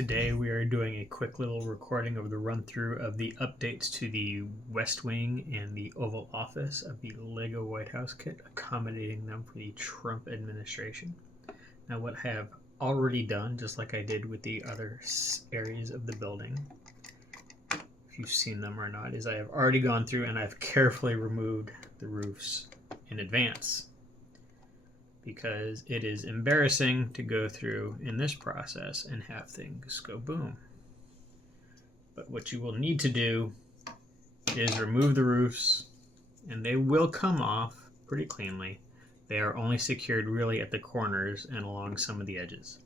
Today we are doing a quick little recording of the run-through of the updates to the West Wing and the Oval Office of the LEGO White House kit, accommodating them for the Trump administration. Now what I have already done, just like I did with the other areas of the building, if you've seen them or not, is I have already gone through and I've carefully removed the roofs in advance, because it is embarrassing to go through in this process and have things go boom. But what you will need to do is remove the roofs, and they will come off pretty cleanly. They are only secured really at the corners and along some of the edges.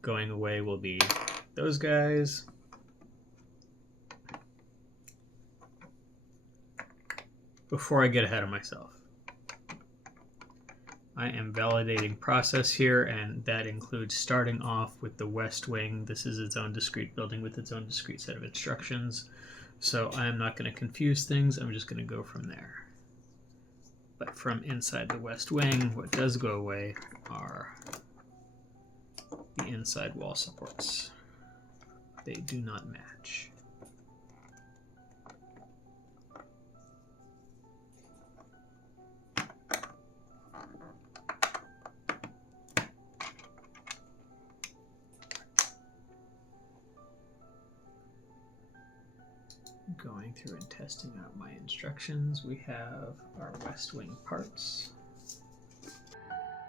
Going away will be those guys. Before I get ahead of myself, I am validating process here, and that includes starting off with the West Wing. This is its own discrete building with its own discrete set of instructions. So I am not going to confuse things. I'm just going to go from there. But from inside the West Wing, what does go away are the inside wall supports. They do not match. Going through and testing out my instructions, we have our West Wing parts.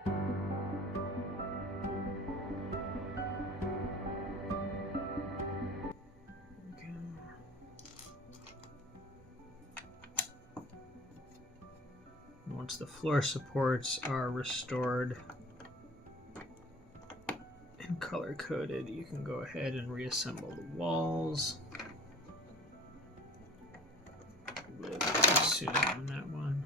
Okay. Once the floor supports are restored and color coded, you can go ahead and reassemble the walls. Soon on that one.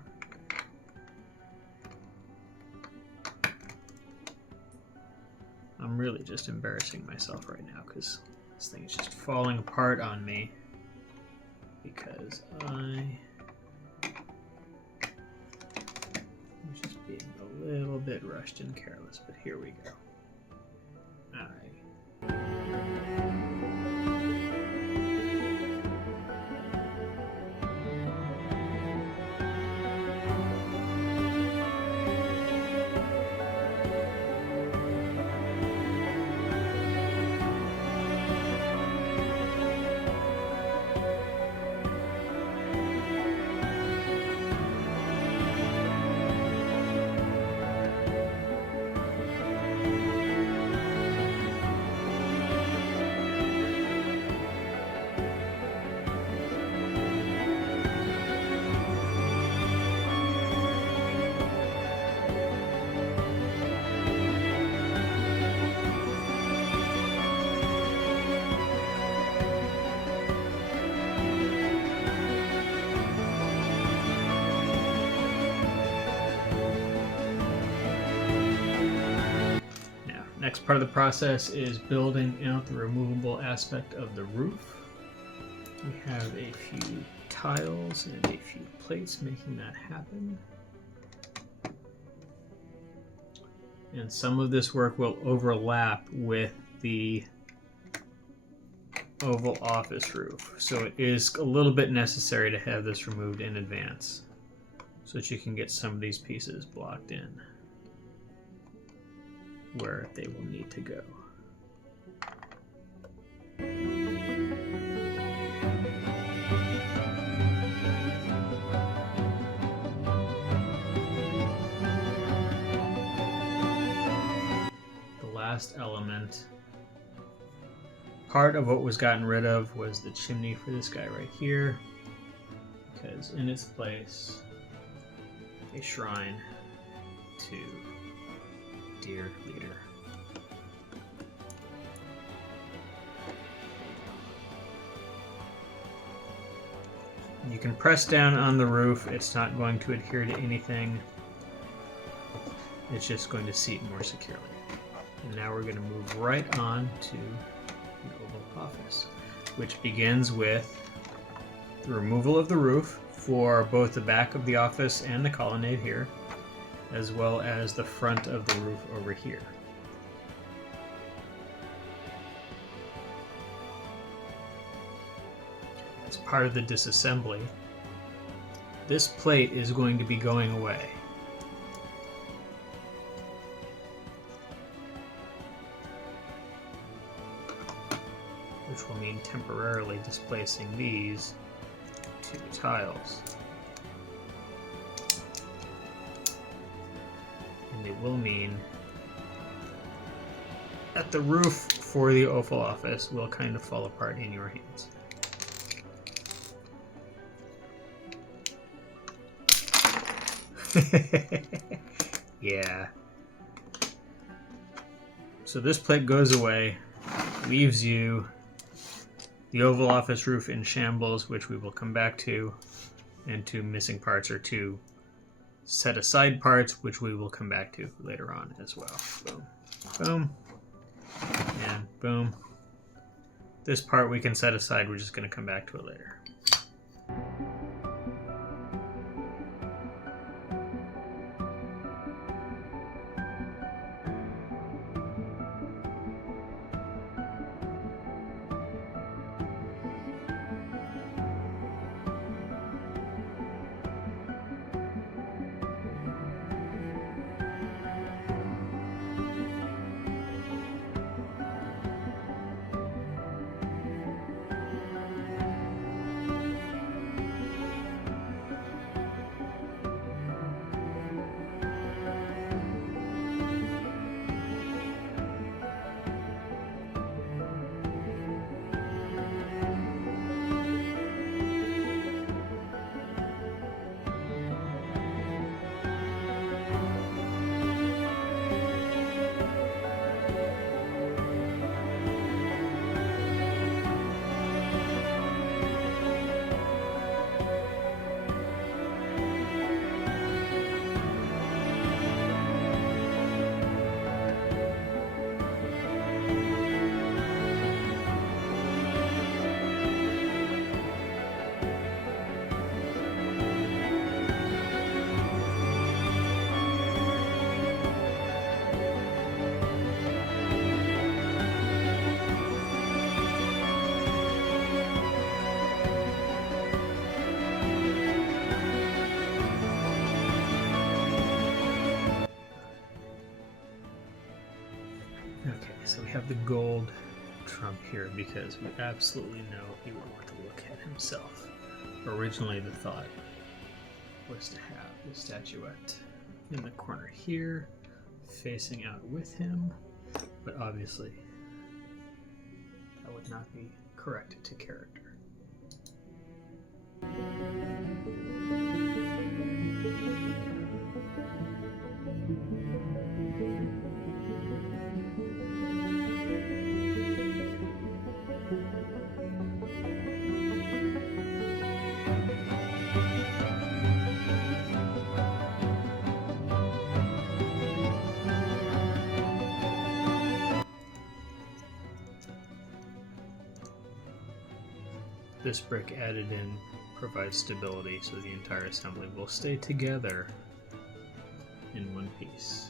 I'm really just embarrassing myself right now because this thing is just falling apart on me because I was just being a little bit rushed and careless, but here we go. Next part of the process is building out the removable aspect of the roof. We have a few tiles and a few plates making that happen. And some of this work will overlap with the Oval Office roof. So it is a little bit necessary to have this removed in advance so that you can get some of these pieces blocked in where they will need to go. The last element, part of what was gotten rid of was the chimney for this guy right here, because in its place a shrine to dear leader. You can press down on the roof. It's not going to adhere to anything. It's just going to seat more securely. And now we're going to move right on to the Oval Office, which begins with the removal of the roof for both the back of the office and the colonnade here, as well as the front of the roof over here. as part of the disassembly, this plate is going to be going away. Which will mean temporarily displacing these two tiles. And it will mean that the roof for the Oval Office will kind of fall apart in your hands. Yeah. So this plate goes away, leaves you the Oval Office roof in shambles, which we will come back to, and two missing parts or two set aside parts, which we will come back to later on as well. Boom, boom, and boom. This part we can set aside, we're just going to come back to it later. So we have the gold trump here because we absolutely know he would want to look at himself. Originally the thought was to have the statuette in the corner here, facing out with him, but obviously that would not be correct to character. This brick added in provides stability so the entire assembly will stay together in one piece.